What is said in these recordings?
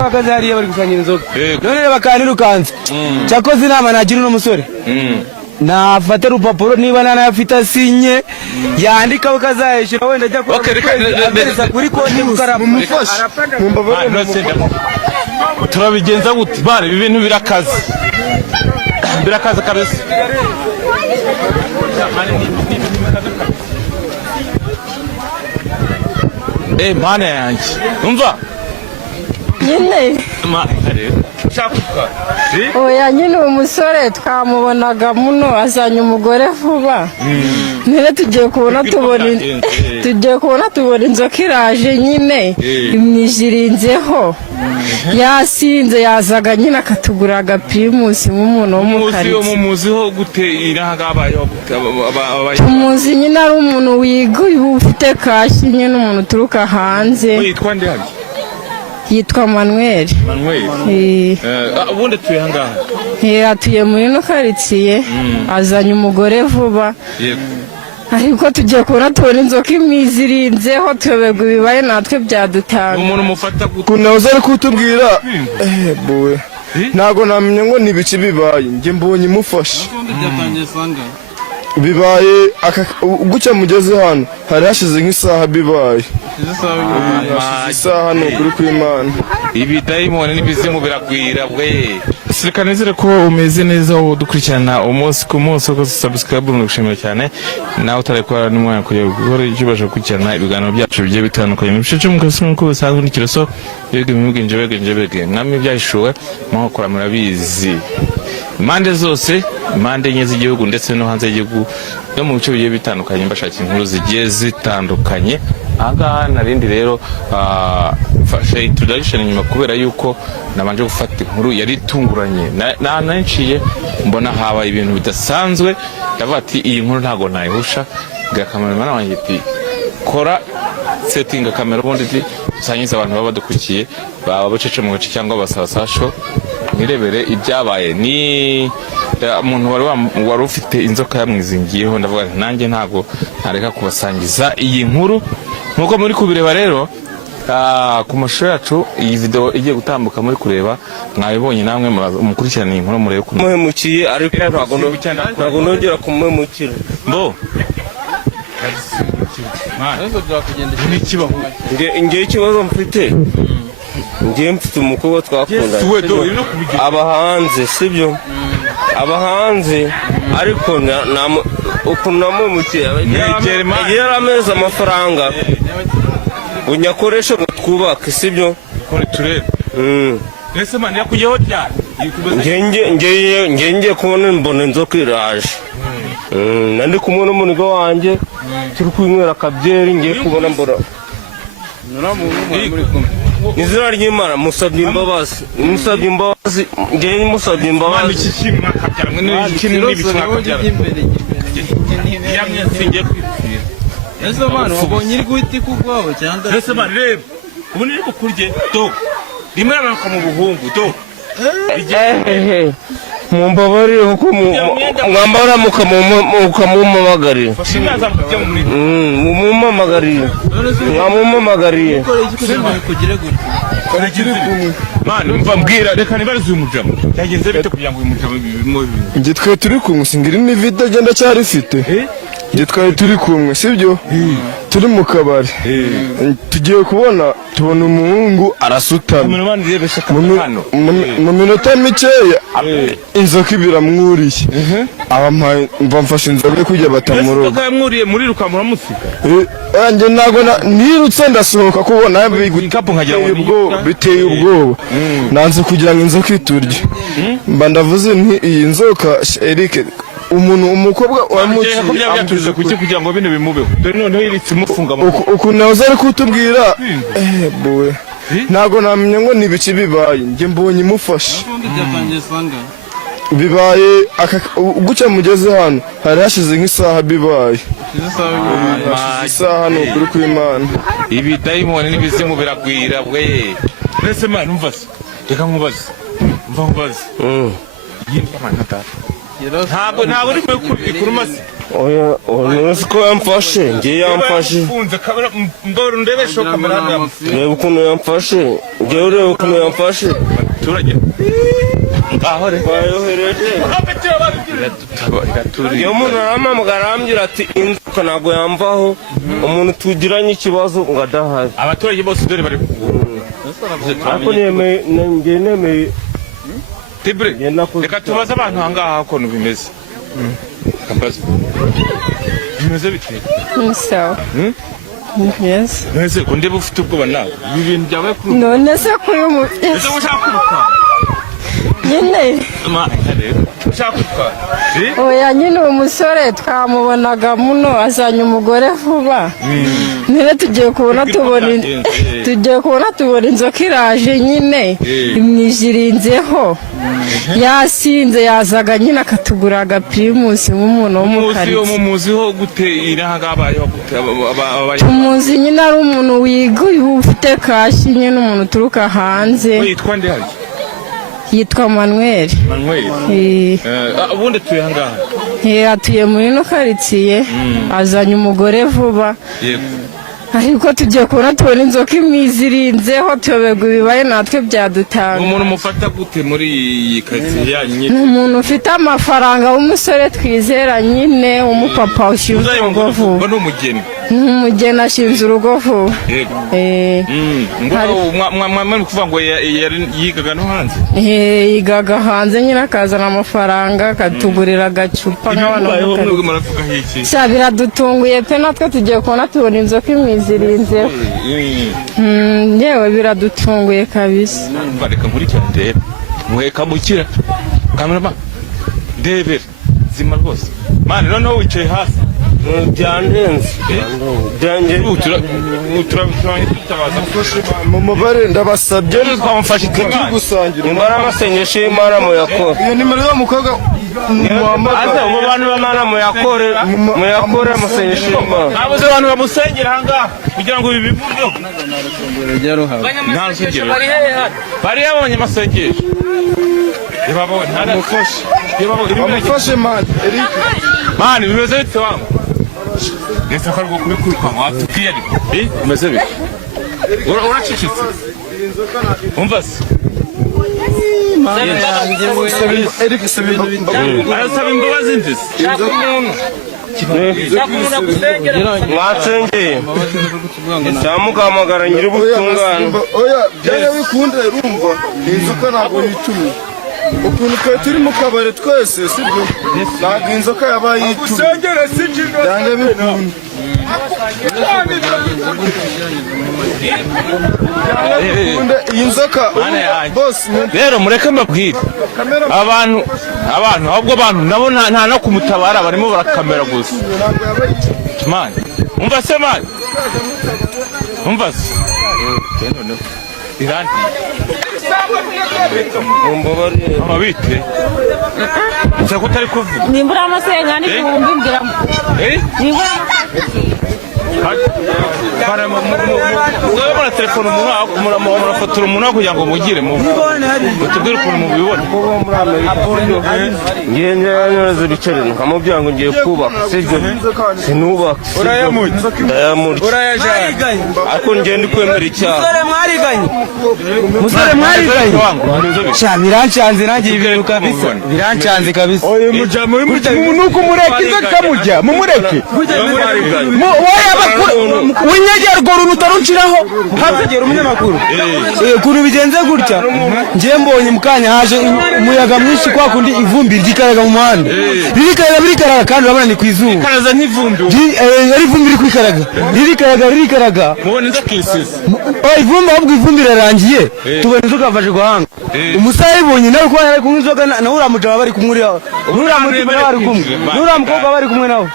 Bakaza hariya bari gusangira inzoga. None bakanirukanze. Cyakoze inama nagira no musore. Nafata urupapuro niba nanayafite asinye yandika bakazayishira wenda ajya kuri konti gukaraba mumufashe turabigenza gute bare ibintu birakaze kabisa mane yanjye umva nyine oya nyine umusore twamubonaga muno azanye umugore vuba nire tugiye kubona tubona inzoka iraje nyine imwijirinzeho yasinze yazaga nyine akatugura agapirimusi nk'umuntu wo mu karitsiye umuziho gute irahangabayeho umuzi nyine ari umuntu wiga ufite kashi nyine umuntu uturuka hanze yitwa nde hano yitwa Manuel. Ubundi tuye hangaha atuye muri no karitsiye azanye umugore vuba ariko tugiye kubona tubona inzoka imwizirinzeho tuyoberwa ibibaye natwe byadutanga umuntu mufata kunaza ari kutubwira bowe ntago namenye ngo nibici bibaye nge mbonye imufashe bibaye gucya mugeze hano hari hashize nk'isaha bibaye isaha no kuri kw'Imana ibidayimoni n'ibizimu biragwira bwe sirikanezere ko umeze neza udukurikirana umunsi ku munsi ko subscribe nugushimira cyane nawe utarekora n'umwanya kujya gukora icyo ubasha gukurikirana ibiganiro byacu bigiye bitandukanye mu bice mu kazi nk'uko bisanzwe n'ikiroso bege mwami byashuwe mwakora murabizi impande zose impande enye z'igihugu ndetse no hanze y'igihugu no mu bice bigiye bitandukanye mbashaka inkuru zigiye zitandukanye ahangaha narindi rero fashe introduction nyuma kubera yuko nabanje gufata inkuru yari itunguranye nanciye mbona haba ibintu bidasanzwe ndavuga ati iyi nkuru ntago nayihusha gakamera wanjye ati kora setting kamera ubundi ati sanyiza abantu baba badukurikiye baba bacece mu gace cyangwa basasasho nirebere ibyabaye ni umuntu wari ufite inzoka yamwizingiyeho ndavuga nanjye ntago ntareka kubasangiza iyi nkuru nkuko muri kubireba rero ku mashusho yacu iyi video igiye gutambuka muri kureba mwabibonye namwe mukurikirana iyi nkuru murebe ko muhemukiye ariko ntago nongera kumuhemukira mbo nge ikibazo mfite nge mfite umukobwa twakundanye abahanze sibyo abahanze ariko ukuntu namuhemukiye yagiye arameza amafaranga unyakoresha ngo twubake sibyo turebe ese mani yakuyeho cyane nge kubona mbona inzoka iraje nandi kumwe n'umuniga wanjye turi kwinywera akabyeri ngiye kubona mbona izina ry'Imana musabye imbabazi ngiye musabye imbabazi ese mwana wabonye iri guhita kugwaho cyangwa ese mwana reba ubu niri bukurye to rimwe abantu mu buhungu to mumbabarire kuko mwambara mukamumamagarira mumamagarire mwamumamagarire mwana umva mbwira reka nibarize uyu mujama byagenze bite kugira ngo uyu mujama bibimo nge twe turi kumwe singira ni video agenda cyari ifite nge twari turi kumwe sibyo turi mu kabari tugiye tubona umuhungu arasutama mu minota mikeya inzoka ibiramwuriye mva mfashe inzoga kujya batamuroga inzoka yamwuriye muri rukamura musika nge ntago nirutse ndasohoka kubona biteye ubwoba nanze kugira ngo inzoka iturye mba ndavuze nti iyi nzoka Eric umukobwa wamuciye yabyatuze kugira ngo bino bimubeho dore noneho iritse mufunga ukuntu nawe ari kutubwira bowe ntago namenye ngo nibici bibaye nge mbonye imufashe bibaye gucya mugeze hano hari hashize nk'isaha bibaye isaha no kuri kw'Imana ibidayimoni n'ibizimu biragwira bwe mbese mwana umva se reka nkubaze mva nkubaze ntabwo uri kurumasi oya nurese ko yamfashe ngiye yamfashe mbora ndebesho kamera hano reba ukuntu yamfashe ngiye ureba ukuntu yamfashe abaturage aho re bayohereje iyo umuntu arampamagara arambwira ati inzoka ntabwo yamvaho umuntu tugiranye ikibazo ngo adahari abaturage bose dore bari ariko nemeye Tibre reka tubaze abantu ahangaha ukuntu bimeze bimeze bite sawa yes nese ko ndeba ufite ubwoba nawe ibi bintu byabaye kuri none se kuri mu ese ushaka kuruka nyine ushaka kuruka oya nyine umusore twamubonaga muno azanye umugore vuba none tugiye kubona tubona inzoka iraje nyine imwijirinzeho yasinze yazaga nyine akatugura agapirimusi nk'umuntu w'umukaritsiye umuziho gute irahangabayeho gute umuzi nyine ari umuntu wiga ufite kashi nyine umuntu uturuka hanze yitwa nde hari yitwa Manuel ubundi tuye ahangaha atuye muri ino karitsiye azanye umugore vuba ariko tugiye tubona inzoka imwizirinzeho tuyoberwa ibibaye natwe byadutanga umuntu mufata gute muri iyi karitsiye yanyu nyine ni umuntu ufite amafaranga w'umusore twizera nyine umupapa ushinzwe urugo vuba ni umugeni umugeni ashinze urugo vuba mwari kuvuga ngo yigaga no hanze yigaga hanze nyine akazana amafaranga akatugurira agacupa nk'abantu biradutunguye pe natwe tugiye tubona inzoka imwizirinzeho yewe biradutunguye kabisa reka nkurikira ndebe muheka mukira kamerama ndebera zima rwose mani noneho wicaye hasi byandenze mu mubare ndabasabye twamufashe turi gusangira imbara amasengesho y'imana muyakora iyo nimero y'umukobwa muhamagara abo bantu b'imana muyakore amasengesho y'imana nabuze abantu bamusengera ahangaha kugira ngo ibi biburyo nta rusengero bari yabonye amasengesho bamufashe mani bimeze bite wangu nese ko rwo kubikwirukanka watubwiye ariko bimeze bite uracicitse umva se arasaba imbabazi ndetse mwasengeye cyamugamagara nyiri ubutungane oya byanga bikunde urumva inzoka ntabwo yitumye ukuntu twe turi mu kabari twese sibyo ntabwo inzoka yaba yitumye byanga bikunde iyi nzoka rero mureke mbabwire abantu ahubwo abantu nabo nta no kumutabara barimo barakamera gusa mani umva se mani umva se irandi amabite nshaka utari kuvuga nimbura amasenga n'ibihumbi mbwira nimbura murabona telefone murafotora umuntu kugira ngo mugire mutubwire ukuntu mubibona ngiye nyohereza ibiceri nkamubwira ngo ngiye kubaka sibyo sinubaka ndayamurya ariko ngiye ndi kwemera icyaha musore mwariganye sha birancanze nanjye ibintu kabisa birancanze kabisa nuko mureke inzoka mujya mumureke winyegera urwo runtu utaruciraho hakagera umunyamakuru ukuntu bigenze gutya ngiye mbonye mu kanya haje umuyaga mwinshi kwa kundi ivumbi ryikaraga mu muhanda ririkaraga kandi urabona ni ku izuba rikaraza nk'ivumbi ari ivumbi ririkaraga mubona inzoka isize ivumbi ahubwo ivumbi rirarangiye tubona inzoka yafashe guhanga umusore yibonye nawe kuba yari kumwe inzoka nawe uramujama bari kumwe n'uramukobwa bari kumwe nawe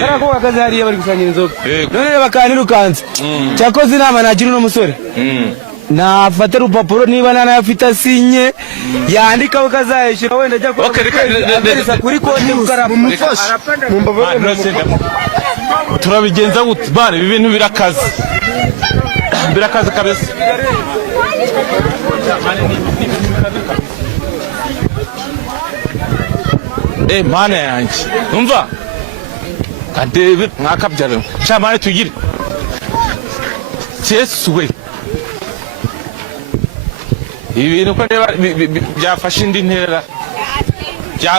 kariya kobwa kazi hariya bari gusangira inzoka none reba kanirukanze cyakoze inama nagira uno musore nafate urupapuro niba nanayafite asinye yandikaho kazayishyura wenda ajya kuri konti mumufashe turabigenza gute bane ibi bintu birakaze kabisa mana yanjye umva adebe mwakabyara shamane tugire Yesu ibintu ko ndeba byafashe indi ntera bya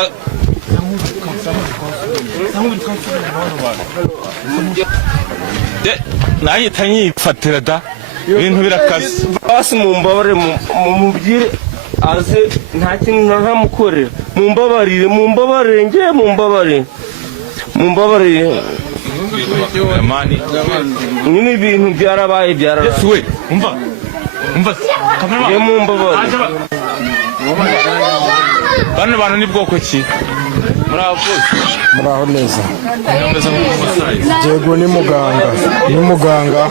naye tanyifatira da ibintu birakaze basi mumbabare mumubwire aze nta kintu ntamukorera mumbabarire ngiye mumbabarire mani nyine ibintu byarabaye Yesu we umva ngiye mumbabarire bano bantu ni bwoko ki muraho neza Diego ni muganga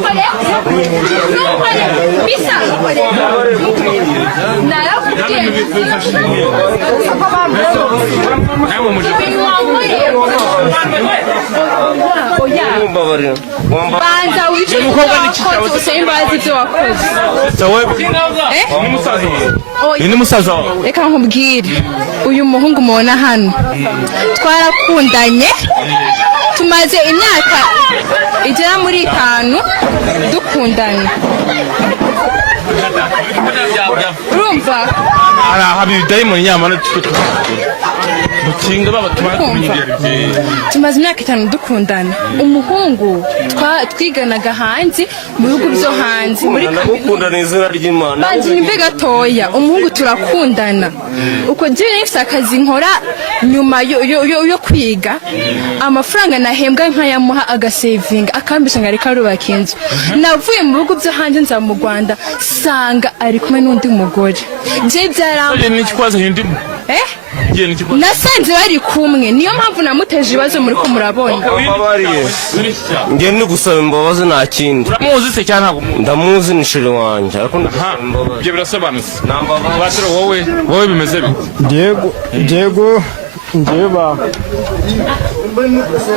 banza wice wakoze usembazi ibyo wakoze ni musaza wawe reka nkubwire uyu muhungu mubona hano twarakundanye tumaze imyaka igera muri 5 dukundanye urumva habi dayimoni nyamana mukinga tumaze imyaka 5 dukundana umuhungu twiganaga hanze mu bihugu byo hanze muri gukundana izina ry'Imana banzi nimbe gatoya umuhungu turakundana uko je nifite akazi nkora nyuma yo kwiga amafaranga nahembwa nkayamuha agasavinga akambisha ngari karubaka inzu navuye mu bihugu byo hanze nza mu Rwanda sanga ari kumwe n'undi mugore je byarambaye n'ikwazo ndimo nasanze bari kumwe niyo mpamvu namuteje ibibazo muri ko murabona ngiye ndi gusaba imbabazi nta kindi uramuzi se cyane ntabwo ndamuzi ni sheri wanjye ariko ibyo birasobanutse basiro wowe bimeze bite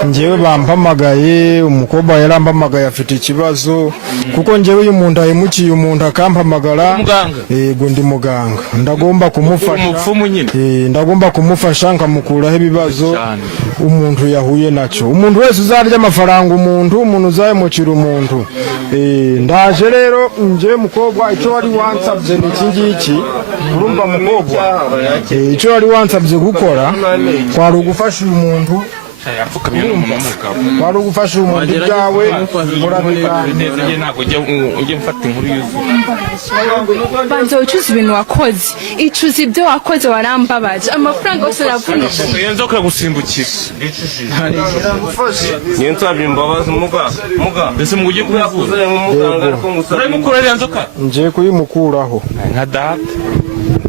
njyewe bampamagaye umukobwa yarampamagaye afite ikibazo kuko njyewe uyu muntu ahemukiye umuntu akampamagara yego ndi muganga ndagomba kumufasha nkamukuraho ibibazo umuntu yahuye nacyo umuntu wese uzarya amafaranga umuntu uzahemukira umuntu ndaje rero njyewe mukobwa icyo wari wansabye ni iki ngiki urumva mukobwa icyo wari wansabye gukora kwari ugufasha uyu muntu wari ugufasha umuntu ibyawe banza ucuza ibintu wakoze icuza ibyo wakoze warambabaje amafaranga yose uravunishije yenzo gusimbukira niyo nsabye imbabazi muga mbese mujye kuvuza uramukurira nzoka ngiye kuyimukuraho nka data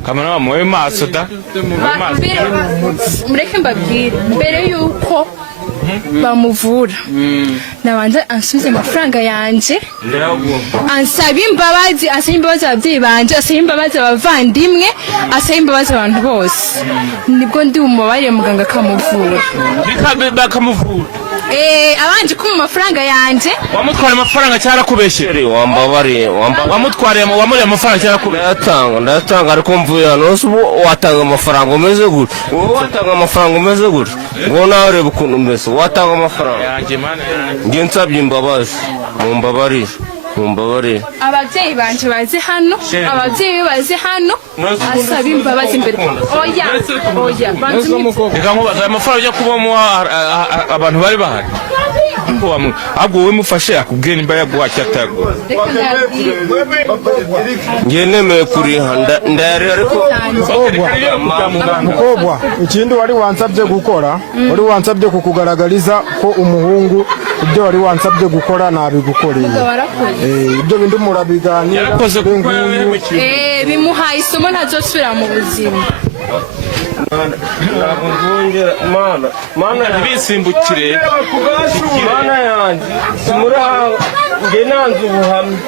kamera wamuwe maso da mureke mbabwire mbere yuko bamuvura nabanza ansubize amafaranga yanje ansaba imbabazi ababyeyi banje asaba imbabazi abavandimwe asaba imbabazi abantu bose nibwo ndi bumubabarire muganga akamuvura abanje kuma amafaranga yanje wamutwara amafaranga cyara kubeshyere wambabariye wamuriye amafaranga cyara kubeshyere ndayatanga ariko mvuye hano watanga amafaranga umeze gutya wowe watanga amafaranga umeze gutya ngo nawe ureba ukuntu umeze watanga amafaranga ngiye nsabye imbabazi mumbabarire ababyeyi banje bazi hano asaba imbabazi imbere oya banze reka nkubaza amafaranga yo kubamuha abantu bari bahari ahubwo wowe mufashe akubwiye nimba yaguha cyataguha ngiye nemeye kuriha ndayarira ariko mukobwa ikindi wari wansabye gukora wari wansabye kukugaragariza ko umuhungu ibyo wari wansabye gukora nabigukoreye ibyo bindi murabiganira bimuhaye isomo ntazosubira mu buzima mana ntibisimbukire mana yanjye simuraha nge nanze ubuhamya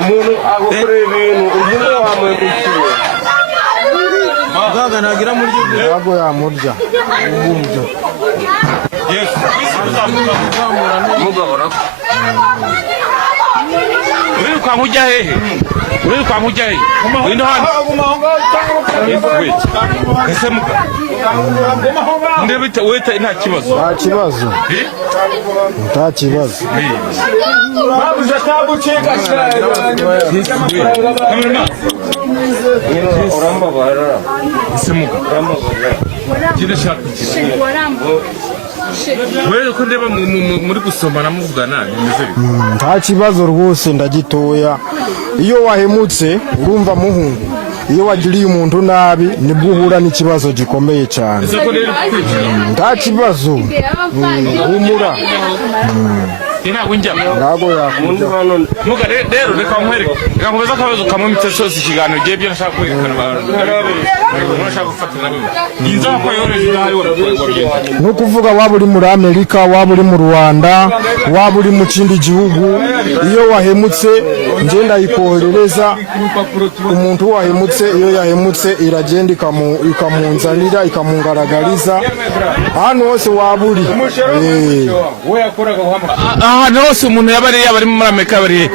umuntu agukorera ibintu uzi ngo wamuhemukiye muganga nagira muryo ntabwo yamurya uburyo mugabo uriruka nkujya hehe uriruka nkujya hehe wino hano ese muka ndebite weta nta kibazo nta kibazo babuze tabuceka urambabara ese muka kide shaka wewe ko ndeba muri gusomana muvugana bimeze nta kibazo rwose ndagitoya iyo wahemutse urumva muhungu iyo wagiriye umuntu nabi nibwo uhura n'ikibazo gikomeye cyane nta kibazo humura ntabwo njya ntabwo yakunda muga rero reka nkwereke reka nkomeza akabazo kamwe mitsozi ikiganiro giye byo nashaka kwerekana abantu nashaka gufatira bimwe inza ko yoroje nayo no kuvuga waba uri muri Amerika waba uri mu Rwanda waba uri mu kindi gihugu iyo wahemutse nje ndayikoherereza umuntu wahemutse iyo yahemutse iragenda ikamunzanira ikamungaragariza hano hose waba uri ahantu hose umuntu yaba ari muri Amerika bari